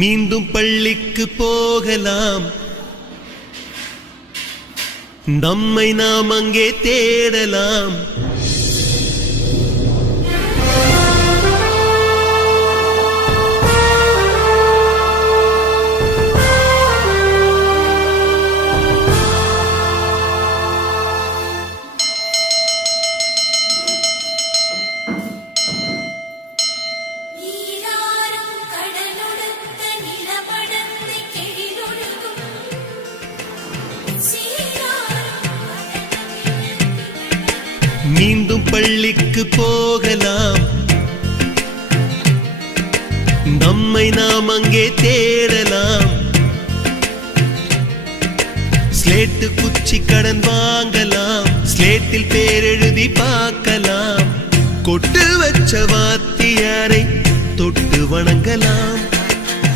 மீண்டும் பள்ளிக்கு போகலாம், நம்மை நாம் அங்கே தேடலாம். மீண்டும் பள்ளிக்கு போகலாம், நம்மை நாம் அங்கே தேடலாம். ஸ்லேட்டு குச்சி கடன் வாங்கலாம், ஸ்லேட்டில் பேர் எழுதி பார்க்கலாம். கொட்டு வச்ச வாத்தியாரை தொட்டு வணங்கலாம்.